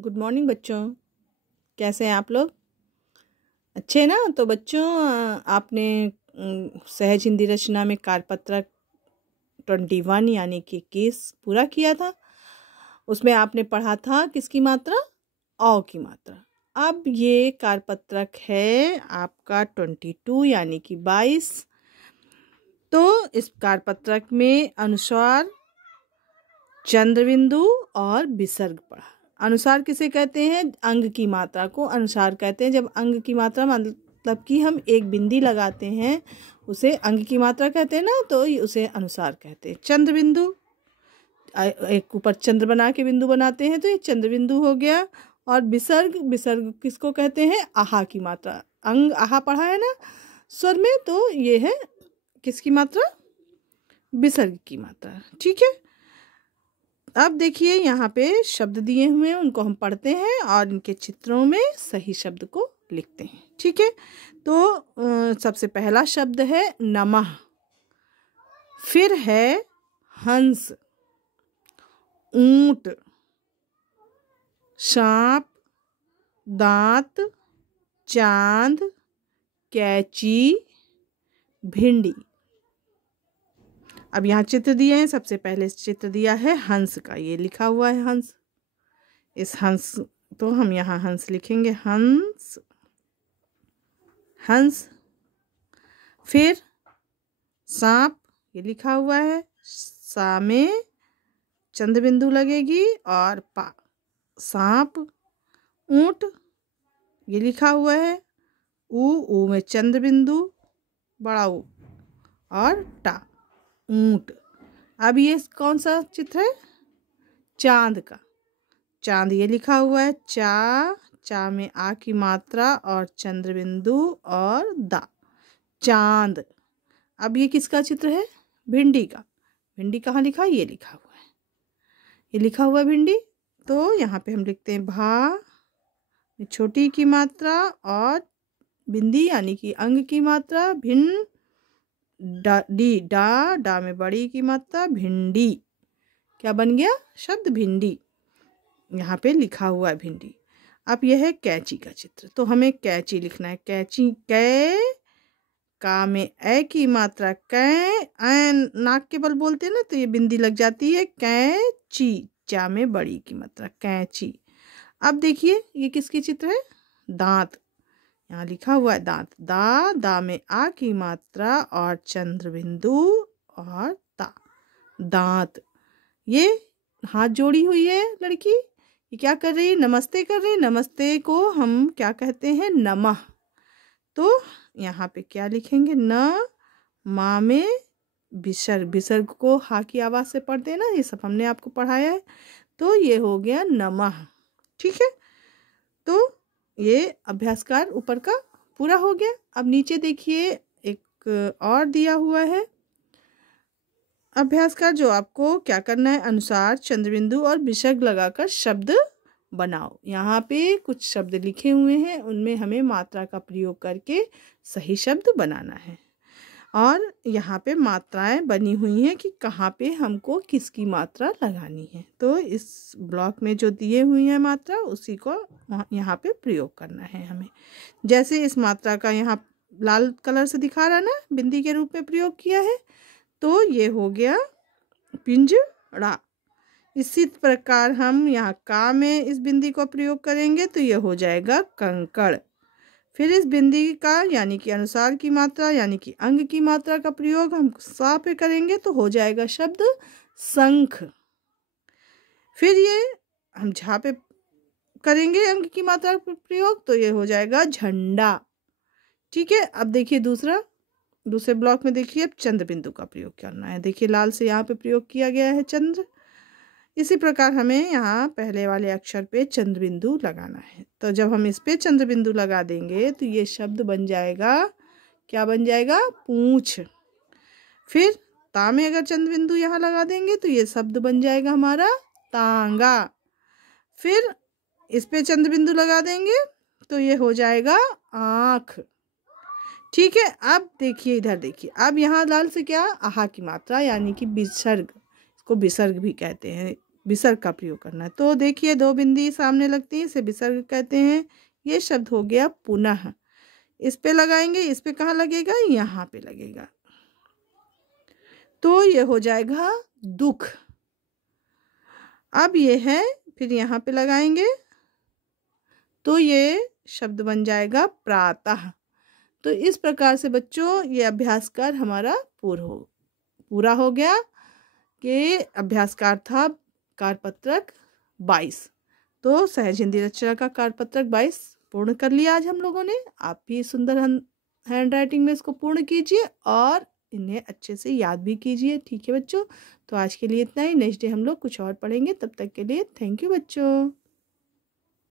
Good morning बच्चों। कैसे हैं आप लोग? अच्छे ना? तो बच्चों आपने सहज हिंदी रचना में कार्यपत्रक 21 यानी कि केस पूरा किया था। उसमें आपने पढ़ा था किसकी मात्रा? औ की मात्रा। अब ये कार्यपत्रक है आपका 22 यानी कि 22। तो इस कार्यपत्रक में अनुस्वार, चंद्रबिंदु और विसर्ग पढ़ा। अनुसार किसे कहते हैं? अंग की मात्रा को अनुसार कहते हैं। जब अंग की मात्रा मतलब कि हम एक बिंदी लगाते हैं उसे अंग की मात्रा कहते हैं ना, तो उसे अनुसार कहते हैं। चंद्र बिंदु, एक ऊपर चंद्र बना के बिंदु बनाते हैं तो ये चंद्र बिंदु हो गया। और विसर्ग, विसर्ग किसको कहते हैं? आहा की मात्रा। अंग आहा पढ़ा है ना स्वर में, तो ये है किसकी मात्रा? विसर्ग की मात्रा। ठीक है। अब देखिए यहाँ पे शब्द दिए हुए हैं, उनको हम पढ़ते हैं और इनके चित्रों में सही शब्द को लिखते हैं। ठीक है। तो सबसे पहला शब्द है नमः, फिर है हंस, ऊंट, सांप, दांत, चांद, कैंची, भिंडी। अब यहाँ चित्र दिए हैं। सबसे पहले चित्र दिया है हंस का, ये लिखा हुआ है हंस। इस हंस तो हम यहाँ हंस लिखेंगे, हंस, हंस। फिर सांप, ये लिखा हुआ है, सा में चंद्र बिंदु लगेगी और पा, सांप। ऊंट, ये लिखा हुआ है, ऊ में चंद्र बिंदु, बड़ा ऊ, और टा, ऊंट। अब ये कौन सा चित्र है? चांद का। चांद, ये लिखा हुआ है, चा में आ की मात्रा और चंद्र बिंदु और दा, चांद। अब ये किसका चित्र है? भिंडी का। भिंडी कहाँ लिखा है? ये लिखा हुआ है, ये लिखा हुआ है भिंडी। तो यहाँ पे हम लिखते हैं भा, छोटी की मात्रा और बिंदी यानी कि अंग की मात्रा, भिन, डी, डा में बड़ी की मात्रा, भिंडी। क्या बन गया शब्द? भिंडी। यहाँ पे लिखा हुआ है भिंडी। अब यह है कैंची का चित्र, तो हमें कैंची लिखना है। कैंची, कै, का में ए की मात्रा, कै, नाक के बल बोलते हैं ना, तो ये बिंदी लग जाती है, कैंची, चा में बड़ी की मात्रा, कैंची। अब देखिए ये किसकी चित्र है? दांत। यहाँ लिखा हुआ है दांत, दा में आ की मात्रा और चंद्र बिंदु और ता, दांत। ये हाथ जोड़ी हुई है लड़की, ये क्या कर रही है? नमस्ते कर रही है। नमस्ते को हम क्या कहते हैं? नमः। तो यहाँ पे क्या लिखेंगे? न, माँ में विसर्ग, विसर्ग को हा की आवाज से पढ़ते हैं ना, ये सब हमने आपको पढ़ाया है। तो ये हो गया नमः। ठीक है। तो ये अभ्यासकार ऊपर का पूरा हो गया। अब नीचे देखिए एक और दिया हुआ है अभ्यासकार, जो आपको क्या करना है? अनुसार, चंद्रबिंदु और विसर्ग लगाकर शब्द बनाओ। यहाँ पे कुछ शब्द लिखे हुए हैं, उनमें हमें मात्रा का प्रयोग करके सही शब्द बनाना है। और यहाँ पे मात्राएं बनी हुई हैं कि कहाँ पे हमको किसकी मात्रा लगानी है। तो इस ब्लॉक में जो दिए हुई है मात्रा, उसी को यहाँ पे प्रयोग करना है हमें। जैसे इस मात्रा का यहाँ लाल कलर से दिखा रहा है ना, बिंदी के रूप में प्रयोग किया है, तो ये हो गया पिंजड़ा। इसी प्रकार हम यहाँ का में इस बिंदी को प्रयोग करेंगे तो ये हो जाएगा कंकड़। फिर इस बिंदी का यानी कि अनुसार की मात्रा यानी कि अंग की मात्रा का प्रयोग हम सा पे करेंगे तो हो जाएगा शब्द शंख। फिर ये हम झा पे करेंगे अंग की मात्रा का प्रयोग तो ये हो जाएगा झंडा। ठीक है। अब देखिए दूसरे ब्लॉक में देखिए अब चंद्र बिंदु का प्रयोग करना है। देखिए लाल से यहाँ पे प्रयोग किया गया है चंद्र। इसी प्रकार हमें यहाँ पहले वाले अक्षर पे चंद्र बिंदु लगाना है। तो जब हम इस पे चंद्र बिंदु लगा देंगे तो ये शब्द बन जाएगा, क्या बन जाएगा? पूंछ। फिर ता में अगर चंद्र बिंदु यहाँ लगा देंगे तो ये शब्द बन जाएगा हमारा तांगा। फिर इस पे चंद्र बिंदु लगा देंगे तो ये हो जाएगा आँख। ठीक है। अब देखिए इधर देखिए, अब यहाँ लाल से क्या? आहा की मात्रा यानी कि विसर्ग, इसको विसर्ग भी कहते हैं। विसर्ग का प्रयोग करना है। तो देखिए 2 बिंदी सामने लगती है, इसे विसर्ग कहते हैं। ये शब्द हो गया पुनः। इस पे लगाएंगे, इस पे कहाँ लगेगा, यहाँ पे लगेगा, तो ये हो जाएगा दुख। अब ये है, फिर यहाँ पे लगाएंगे तो ये शब्द बन जाएगा प्रातः। तो इस प्रकार से बच्चों ये अभ्यासकार हमारा पूरा हो गया। कि अभ्यासकार था कारपत्रक 22। तो सहज हिंदी रचना का कारपत्रक 22 पूर्ण कर लिया आज हम लोगों ने। आप भी सुंदर हैंड राइटिंग में इसको पूर्ण कीजिए और इन्हें अच्छे से याद भी कीजिए। ठीक है बच्चों, तो आज के लिए इतना ही। नेक्स्ट डे हम लोग कुछ और पढ़ेंगे। तब तक के लिए थैंक यू बच्चों।